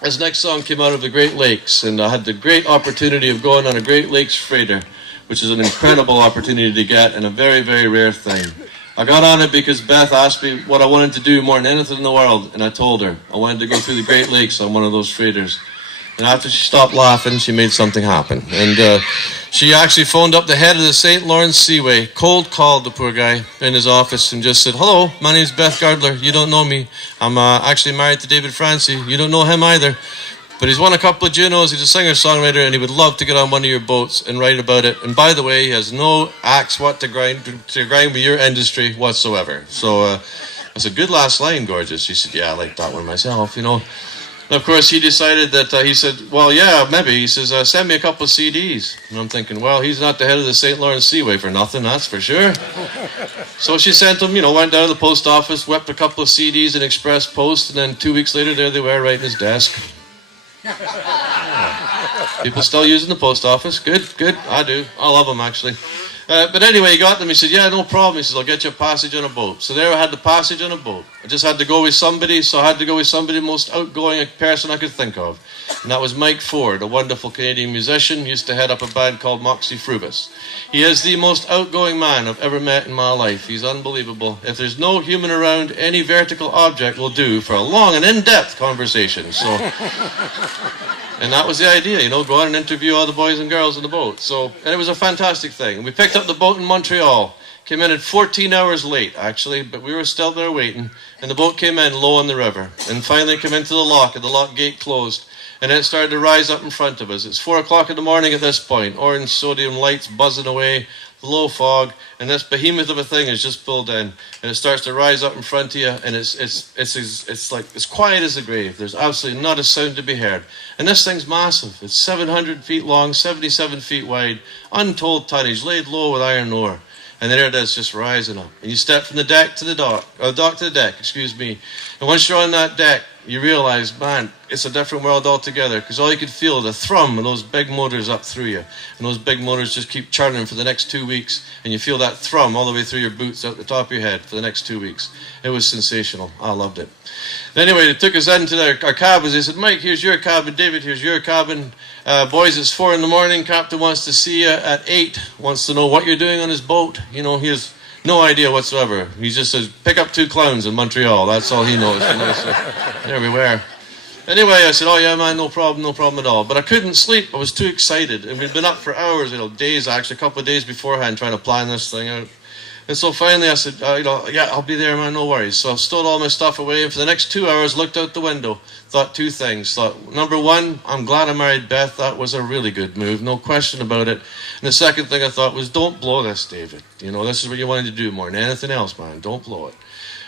This next song came out of the Great Lakes, and I had the great opportunity of going on a Great Lakes freighter, which is an incredible opportunity to get and a very, very rare thing. I got on it because Beth asked me what I wanted to do more than anything in the world, and I told her I wanted to go through the Great Lakes on one of those freighters. And after she stopped laughing, she made something happen. And she actually phoned up the head of the St. Lawrence Seaway, cold called the poor guy in his office and just said, "Hello, my name's Beth Gardler. You don't know me. I'm actually married to David FRANCEY. You don't know him either. But he's won a couple of Junos. He's a singer-songwriter, and he would love to get on one of your boats and write about it. And by the way, he has no axe what to grind with your industry whatsoever." So I said, "Good last line, gorgeous." She said, "Yeah, I like that one myself, you know." And of course, he decided that, he said, "Well, yeah, maybe." He says, "Send me a couple of CDs. And I'm thinking, well, he's not the head of the St. Lawrence Seaway for nothing, that's for sure. So she sent him, went down to the post office, whipped a couple of CDs in express post, and then 2 weeks later, there they were right in his desk. People still using the post office. Good. I do. I love them, actually. But anyway, he got them. He said, "Yeah, no problem." He says, "I'll get you a passage on a boat." So there I had the passage on a boat. I just had to go with somebody, so I had to go with somebody, the most outgoing person I could think of. And that was Mike Ford, a wonderful Canadian musician. He used to head up a band called Moxie Frubus. He is the most outgoing man I've ever met in my life. He's unbelievable. If there's no human around, any vertical object will do for a long and in-depth conversation. So, and that was the idea, go out and interview all the boys and girls on the boat. So, and it was a fantastic thing. And we picked up the boat in Montreal. Came in at 14 hours late, actually, but we were still there waiting. And the boat came in low on the river. And finally came into the lock, and the lock gate closed. And then it started to rise up in front of us. It's 4 o'clock in the morning at this point. Orange sodium lights buzzing away, low fog, and this behemoth of a thing is just pulled in. And it starts to rise up in front of you, and it's like as quiet as the grave. There's absolutely not a sound to be heard. And this thing's massive. It's 700 feet long, 77 feet wide, untold tonnage, laid low with iron ore. And there it is, just rising up. And you step from the deck to the dock, or the dock to the deck, excuse me. And once you're on that deck, you realize, man, it's a different world altogether, because all you could feel the thrum of those big motors up through you. And those big motors just keep churning for the next 2 weeks, and you feel that thrum all the way through your boots out the top of your head for the next 2 weeks. It was sensational. I loved it. Anyway, they took us into our cabins. They said, "Mike, here's your cabin. David, here's your cabin. Boys, it's 4 in the morning. Captain wants to see you at 8. Wants to know what you're doing on his boat." He has no idea whatsoever. He just says, "Pick up 2 clowns in Montreal." That's all he knows. So there we were. Anyway, I said, "Oh yeah, man, no problem at all." But I couldn't sleep. I was too excited. And we'd been up for hours, days actually, a couple of days beforehand, trying to plan this thing out. And so finally I said, "Yeah, I'll be there, man, no worries." So I stowed all my stuff away, and for the next 2 hours, looked out the window, thought 2 things. Thought, number one, I'm glad I married Beth. That was a really good move, no question about it. And the second thing I thought was, don't blow this, David. This is what you wanted to do more than anything else, man. Don't blow it.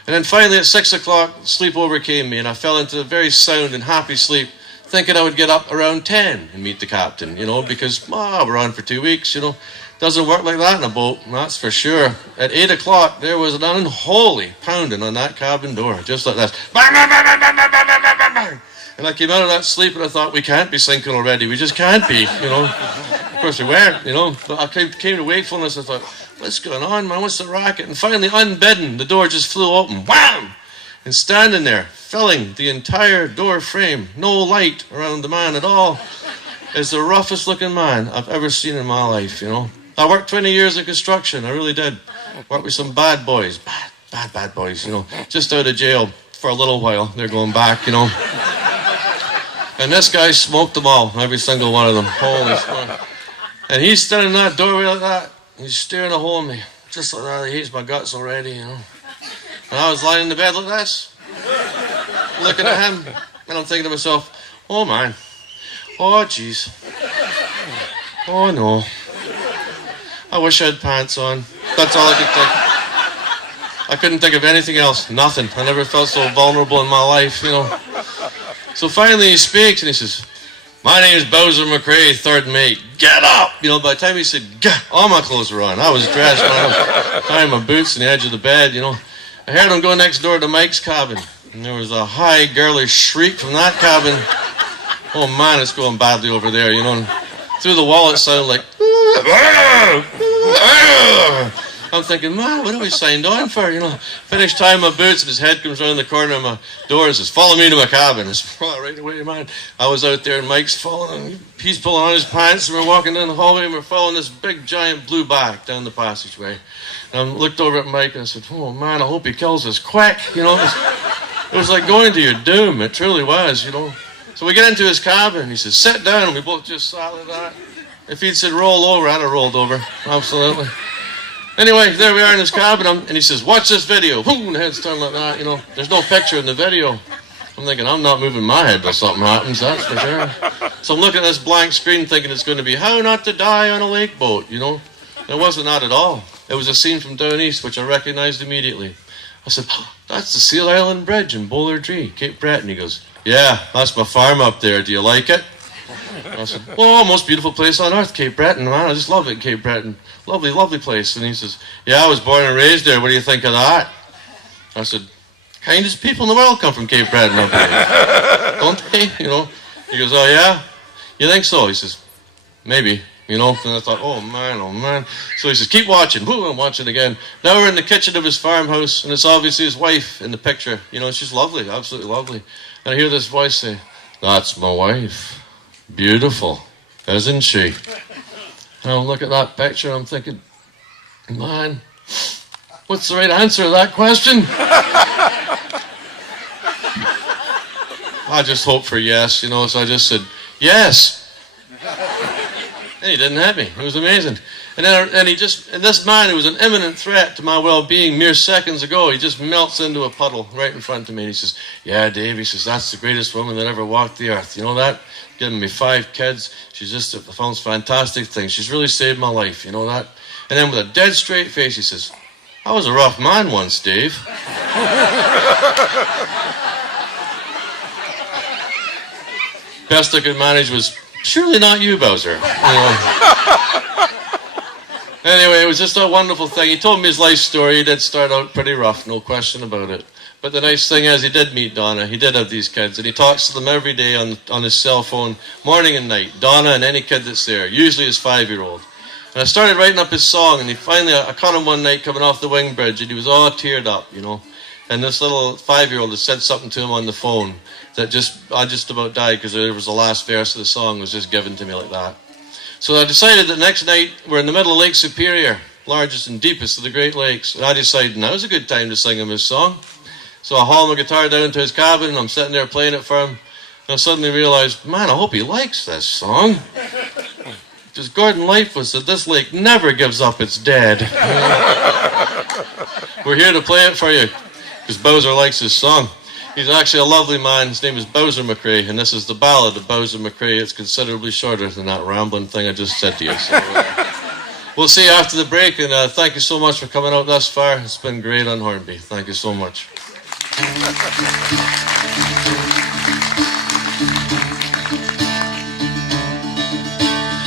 And then finally at 6 o'clock, sleep overcame me, and I fell into a very sound and happy sleep, thinking I would get up around 10 and meet the captain, because we're on for 2 weeks, Doesn't work like that in a boat, that's for sure. At 8 o'clock, there was an unholy pounding on that cabin door, just like this. Bang, bang, bang, bang, bang, bang, bang, bang, bang. And I came out of that sleep and I thought, we can't be sinking already. We just can't be, Of course we weren't, But I came to wakefulness and I thought, what's going on, man? What's the racket? And finally, unbidden, the door just flew open. Wham! And standing there, filling the entire door frame, no light around the man at all, is the roughest looking man I've ever seen in my life, I worked 20 years in construction, I really did. Worked with some bad boys, bad boys, just out of jail for a little while. They're going back, And this guy smoked them all, every single one of them. Holy smokes. And he's standing in that doorway like that. He's staring a hole at me, just like that. He hates my guts already, And I was lying in the bed like this, looking at him, and I'm thinking to myself, oh man, oh jeez, oh no. I wish I had pants on. That's all I could think. I couldn't think of anything else. Nothing. I never felt so vulnerable in my life, So finally he speaks and he says, "My name is BOWSER MACRAE, 3rd mate. Get up!" By the time he said, "Get," all my clothes were on. I was dressed, man. I was tying my boots on the edge of the bed, I heard him go next door to Mike's cabin. And there was a high, girlish shriek from that cabin. Oh man, it's going badly over there, And through the wall it sounded like, I'm thinking, man, what have we signed on for? You know, finished tying my boots, and his head comes around the corner of my door and says, "Follow me to my cabin." I said, "Oh, right away, man." I was out there, and Mike's following, he's pulling on his pants, and we're walking down the hallway, and we're following this big, giant blue back down the passageway. And I looked over at Mike, and I said, "Oh, man, I hope he kills us quick." You know, it was like going to your doom. It truly was, you know. So we get into his cabin, and he says, "Sit down," and we both just sat like that. If he'd said roll over, I'd have rolled over. Absolutely. Anyway, there we are in his cabin, and he says, "Watch this video." Boom, the head's turned like that, you know. There's no picture in the video. I'm thinking, I'm not moving my head till something happens, that's for sure. So I'm looking at this blank screen thinking it's going to be How Not to Die on a Lake Boat, you know. It wasn't that at all. It was a scene from down east, which I recognized immediately. I said, "Oh, that's the Seal Island Bridge in Bowler Tree, Cape Breton." He goes, "Yeah, that's my farm up there. Do you like it?" I said, "Oh, most beautiful place on earth, Cape Breton, man. I just love it, Cape Breton. Lovely, lovely place." And he says, "Yeah, I was born and raised there. What do you think of that?" I said, "Kindest people in the world come from Cape Breton up here. Don't they? You know." He goes, "Oh, yeah? You think so?" He says, "Maybe." You know, and I thought, oh man. So he says, "Keep watching." Woo, I'm watching again. Now we're in the kitchen of his farmhouse, and it's obviously his wife in the picture. You know, she's lovely, absolutely lovely. And I hear this voice say, "That's my wife. Beautiful, isn't she?" And I look at that picture, and I'm thinking, man, what's the right answer to that question? I just hoped for yes, you know, so I just said, "Yes." And he didn't hit me. It was amazing. And this man who was an imminent threat to my well-being mere seconds ago, he just melts into a puddle right in front of me. And he says, "Yeah, Dave," he says, "that's the greatest woman that ever walked the earth. You know that? Giving me 5 kids. She's just the most fantastic thing. She's really saved my life. You know that?" And then with a dead straight face, he says, "I was a rough man once, Dave." Best I could manage was, "Surely not you, Bowser." You know. Anyway, it was just a wonderful thing. He told me his life story. He did start out pretty rough, no question about it. But the nice thing is, he did meet Donna. He did have these kids, and he talks to them every day on his cell phone, morning and night. Donna and any kid that's there, usually his 5-year-old. And I started writing up his song, and I caught him one night coming off the wing bridge, and he was all teared up, you know. And this little 5-year-old had said something to him on the phone that I just about died, because it was the last verse of the song was just given to me like that. So I decided that next night we're in the middle of Lake Superior, largest and deepest of the Great Lakes. And I decided now's a good time to sing him his song. So I haul my guitar down to his cabin, and I'm sitting there playing it for him. And I suddenly realized, man, I hope he likes this song. Because Gordon Lightfoot said, "This lake never gives up its dead." We're here to play it for you, because Bowser likes his song. He's actually a lovely man. His name is Bowser MACRAE, and this is the ballad of Bowser MACRAE. It's considerably shorter than that rambling thing I just said to you. So, we'll see you after the break, and thank you so much for coming out thus far. It's been great on Hornby. Thank you so much.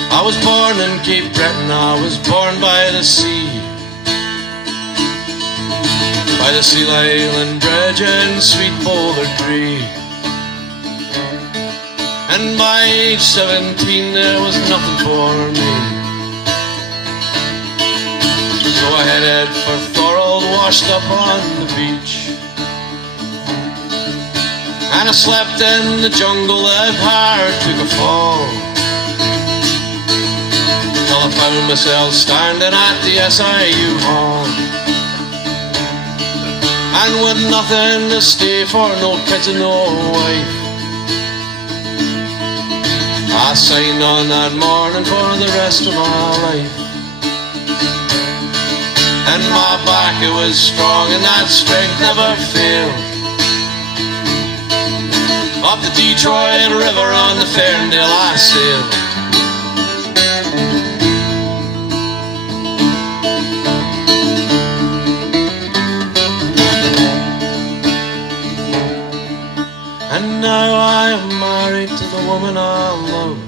I was born in Cape Breton. I was born by the sea. By the Seal Island Bridge and sweet Bowler Tree. And by age 17 there was nothing for me. So I headed for Thorold, washed up on the beach. And I slept in the jungle, that heart took a fall. Till I found myself standing at the SIU Hall. And with nothing to stay for, no kids and no wife, I signed on that morning for the rest of my life. And my back, it was strong, and that strength never failed. Up the Detroit River on the Ferndale I sailed. And now I am married to the woman I love.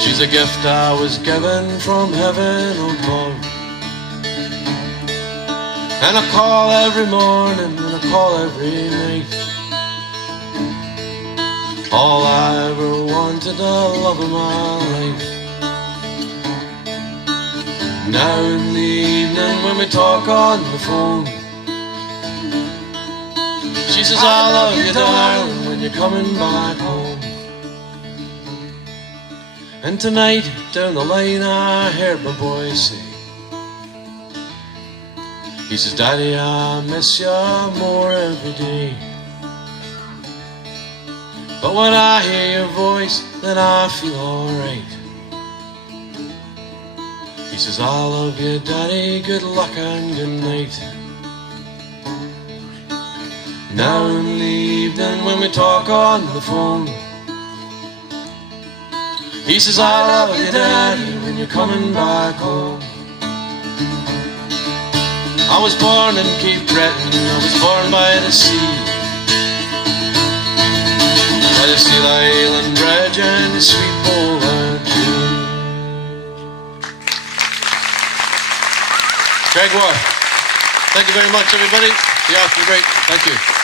She's a gift I was given from heaven above. And I call every morning, and I call every night. All I ever wanted, the love of my life. Now in the evening when we talk on the phone, she says, I love you, darling, when you're coming back home. And tonight, down the line, I heard my boy say, he says, Daddy, I miss you more every day. But when I hear your voice, then I feel alright. He says, I love you, Daddy, good luck and good night. Now in the evening when we talk on the phone, he says, I love you, Daddy, when you're coming back home. I was born in Cape Breton, I was born by the sea, by the Seal Island Bridge and the sweet Bollard Tree. Greg War. Thank you very much, everybody. The after break. Thank you.